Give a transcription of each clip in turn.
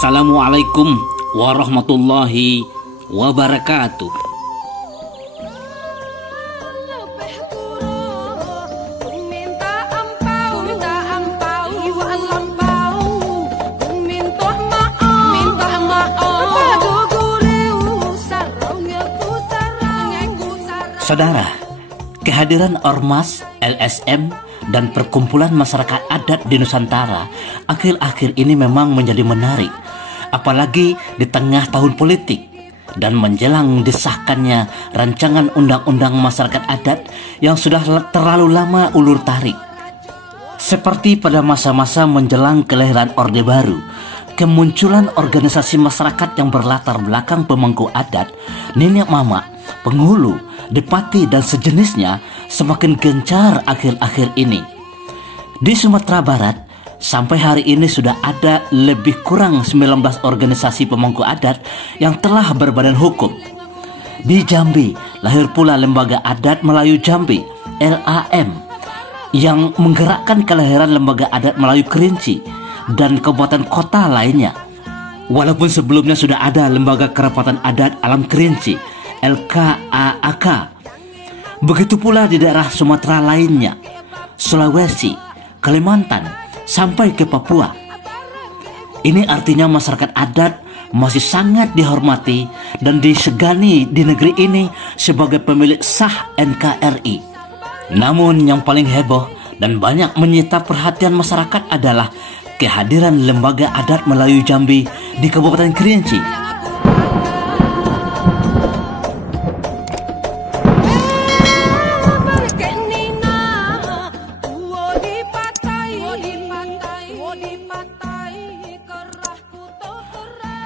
Assalamualaikum warahmatullahi wabarakatuh. Saudara, kehadiran Ormas, LSM, dan perkumpulan masyarakat adat di Nusantara akhir-akhir ini memang menjadi menarik, apalagi di tengah tahun politik dan menjelang disahkannya rancangan undang-undang masyarakat adat yang sudah terlalu lama ulur tarik. Seperti pada masa-masa menjelang kelahiran Orde Baru, kemunculan organisasi masyarakat yang berlatar belakang pemangku adat, nenek mama, penghulu, depati, dan sejenisnya semakin gencar akhir-akhir ini. Di Sumatera Barat, sampai hari ini sudah ada lebih kurang 19 organisasi pemangku adat yang telah berbadan hukum. Di Jambi, lahir pula Lembaga Adat Melayu Jambi, LAM, yang menggerakkan kelahiran Lembaga Adat Melayu Kerinci dan kabupaten kota lainnya. Walaupun sebelumnya sudah ada Lembaga Kerapatan Adat Alam Kerinci, LKAAK. Begitu pula di daerah Sumatera lainnya, Sulawesi, Kalimantan, sampai ke Papua. Ini artinya masyarakat adat masih sangat dihormati dan disegani di negeri ini sebagai pemilik sah NKRI. Namun yang paling heboh dan banyak menyita perhatian masyarakat adalah kehadiran Lembaga Adat Melayu Jambi di Kabupaten Kerinci.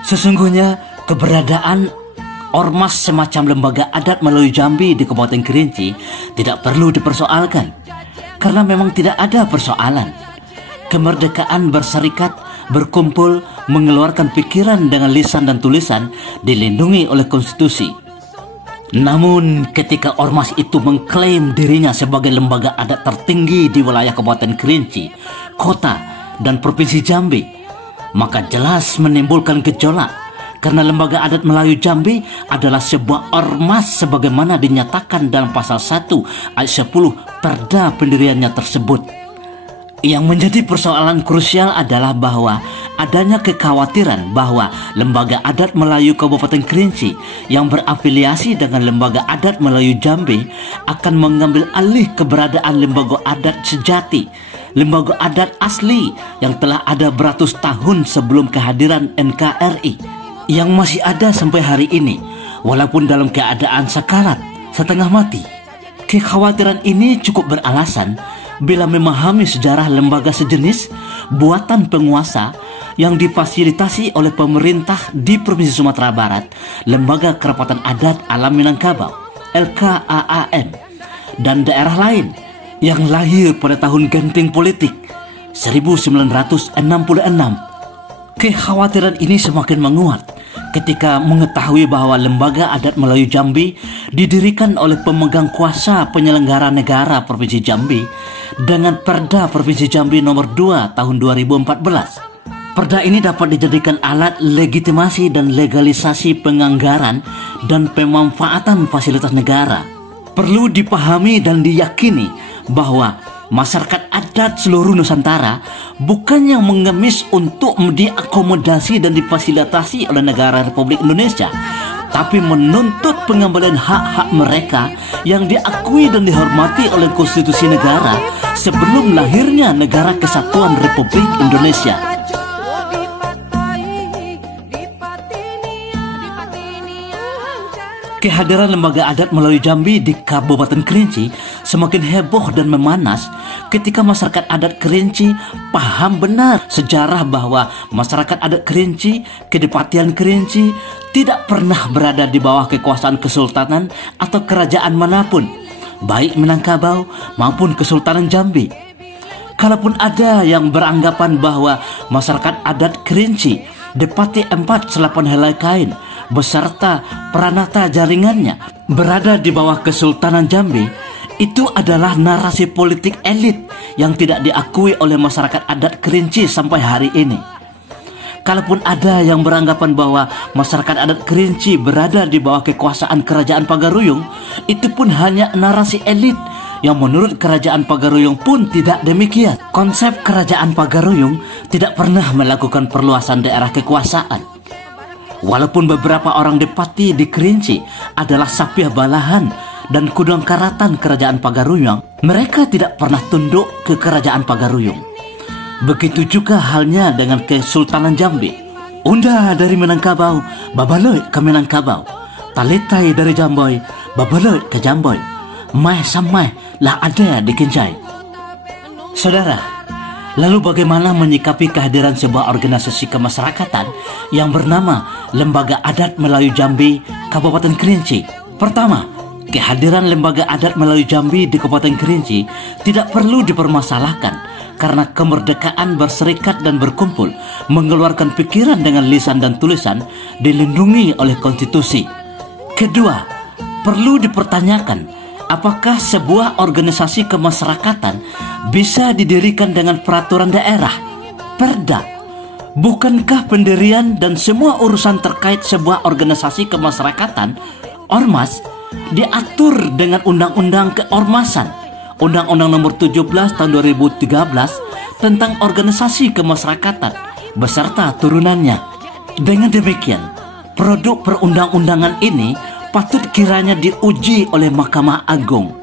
Sesungguhnya keberadaan ormas semacam Lembaga Adat Melayu Jambi di Kabupaten Kerinci tidak perlu dipersoalkan, karena memang tidak ada persoalan. Kemerdekaan berserikat, berkumpul, mengeluarkan pikiran dengan lisan dan tulisan dilindungi oleh konstitusi. Namun ketika ormas itu mengklaim dirinya sebagai lembaga adat tertinggi di wilayah Kabupaten Kerinci, kota, dan Provinsi Jambi, maka jelas menimbulkan gejolak, karena Lembaga Adat Melayu Jambi adalah sebuah ormas sebagaimana dinyatakan dalam pasal 1 ayat 10 Perda pendiriannya tersebut. Yang menjadi persoalan krusial adalah bahwa adanya kekhawatiran bahwa Lembaga Adat Melayu Kabupaten Kerinci yang berafiliasi dengan Lembaga Adat Melayu Jambi akan mengambil alih keberadaan lembaga adat sejati, lembaga adat asli yang telah ada beratus tahun sebelum kehadiran NKRI, yang masih ada sampai hari ini walaupun dalam keadaan sakarat, setengah mati. Kekhawatiran ini cukup beralasan bila memahami sejarah lembaga sejenis buatan penguasa yang difasilitasi oleh pemerintah di Provinsi Sumatera Barat, Lembaga Kerapatan Adat Alam Minangkabau, LKAAM, dan daerah lain yang lahir pada tahun genting politik 1966. Kekhawatiran ini semakin menguat ketika mengetahui bahwa Lembaga Adat Melayu Jambi didirikan oleh pemegang kuasa penyelenggara negara Provinsi Jambi dengan Perda Provinsi Jambi nomor 2 tahun 2014. Perda ini dapat dijadikan alat legitimasi dan legalisasi penganggaran dan pemanfaatan fasilitas negara. Perlu dipahami dan diyakini bahwa masyarakat adat seluruh Nusantara bukannya mengemis untuk diakomodasi dan difasilitasi oleh negara Republik Indonesia, tapi menuntut pengembalian hak-hak mereka yang diakui dan dihormati oleh konstitusi negara sebelum lahirnya Negara Kesatuan Republik Indonesia. Kehadiran Lembaga Adat Melayu Jambi di Kabupaten Kerinci semakin heboh dan memanas ketika masyarakat adat Kerinci paham benar sejarah bahwa masyarakat adat Kerinci, Kedepatian Kerinci tidak pernah berada di bawah kekuasaan kesultanan atau kerajaan manapun, baik Minangkabau maupun Kesultanan Jambi. Kalaupun ada yang beranggapan bahwa masyarakat adat Kerinci, Depati 4 Selapan Helai Kain beserta peranata jaringannya berada di bawah Kesultanan Jambi, itu adalah narasi politik elit yang tidak diakui oleh masyarakat adat Kerinci sampai hari ini. Kalaupun ada yang beranggapan bahwa masyarakat adat Kerinci berada di bawah kekuasaan Kerajaan Pagaruyung, itu pun hanya narasi elit yang menurut Kerajaan Pagaruyung pun tidak demikian. Konsep Kerajaan Pagaruyung tidak pernah melakukan perluasan daerah kekuasaan. Walaupun beberapa orang Depati di Kerinci adalah Sapiah Balahan dan Kudang Karatan Kerajaan Pagaruyung, mereka tidak pernah tunduk ke Kerajaan Pagaruyung. Begitu juga halnya dengan Kesultanan Jambi. Unda dari Minangkabau, babaloi ke Minangkabau. Talitai dari Jamboy, babaloi ke Jamboy. Mai samai lah ada di Kincai. Saudara, lalu bagaimana menyikapi kehadiran sebuah organisasi kemasyarakatan yang bernama Lembaga Adat Melayu Jambi Kabupaten Kerinci? Pertama, kehadiran Lembaga Adat Melayu Jambi di Kabupaten Kerinci tidak perlu dipermasalahkan karena kemerdekaan berserikat dan berkumpul, mengeluarkan pikiran dengan lisan dan tulisan dilindungi oleh konstitusi. Kedua, perlu dipertanyakan apakah sebuah organisasi kemasyarakatan bisa didirikan dengan peraturan daerah, perda? Bukankah pendirian dan semua urusan terkait sebuah organisasi kemasyarakatan, ormas, diatur dengan Undang-Undang Keormasan, Undang-Undang Nomor 17 Tahun 2013 tentang organisasi kemasyarakatan beserta turunannya. Dengan demikian, produk perundang-undangan ini patut kiranya diuji oleh Mahkamah Agung.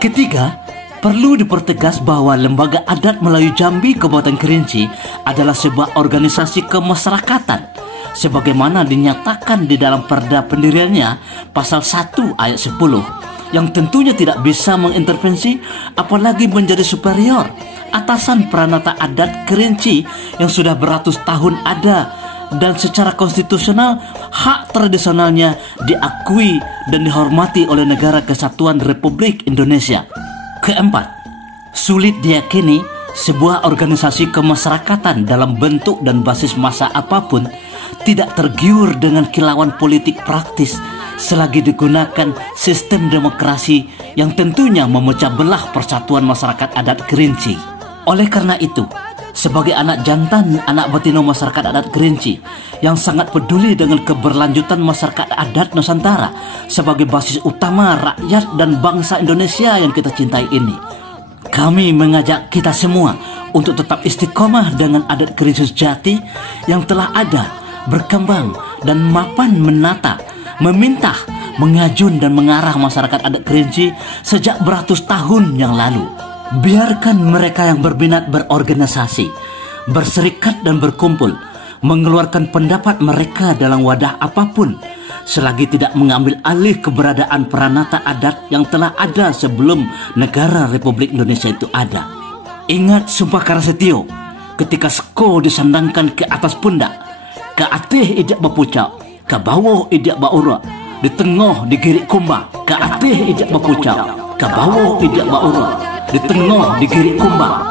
Ketiga, perlu dipertegas bahwa Lembaga Adat Melayu Jambi Kabupaten Kerinci adalah sebuah organisasi kemasyarakatan sebagaimana dinyatakan di dalam perda pendiriannya pasal 1 ayat 10, yang tentunya tidak bisa mengintervensi apalagi menjadi superior atasan Pranata Adat Kerinci yang sudah beratus tahun ada dan secara konstitusional hak tradisionalnya diakui dan dihormati oleh Negara Kesatuan Republik Indonesia. Keempat, sulit diyakini sebuah organisasi kemasyarakatan dalam bentuk dan basis massa apapun tidak tergiur dengan kilauan politik praktis selagi digunakan sistem demokrasi yang tentunya memecah belah persatuan masyarakat adat Kerinci. Oleh karena itu, sebagai anak jantan, anak batino masyarakat adat Kerinci yang sangat peduli dengan keberlanjutan masyarakat adat Nusantara sebagai basis utama rakyat dan bangsa Indonesia yang kita cintai ini, kami mengajak kita semua untuk tetap istiqomah dengan adat Kerinci sejati yang telah ada, berkembang dan mapan menata, meminta, mengajun dan mengarah masyarakat adat Kerinci sejak beratus tahun yang lalu. Biarkan mereka yang berminat berorganisasi, berserikat dan berkumpul, mengeluarkan pendapat mereka dalam wadah apapun, selagi tidak mengambil alih keberadaan Pranata Adat yang telah ada sebelum negara Republik Indonesia itu ada. Ingat Sumpah Karasetio ketika Seko disandangkan ke atas pundak, ke atih ijak bapucak, ke bawah ijak baura, di tengah digirik kumbang, ke atih ijak bapucak, ke bawah ijak baura, di tengah digirik kumbang.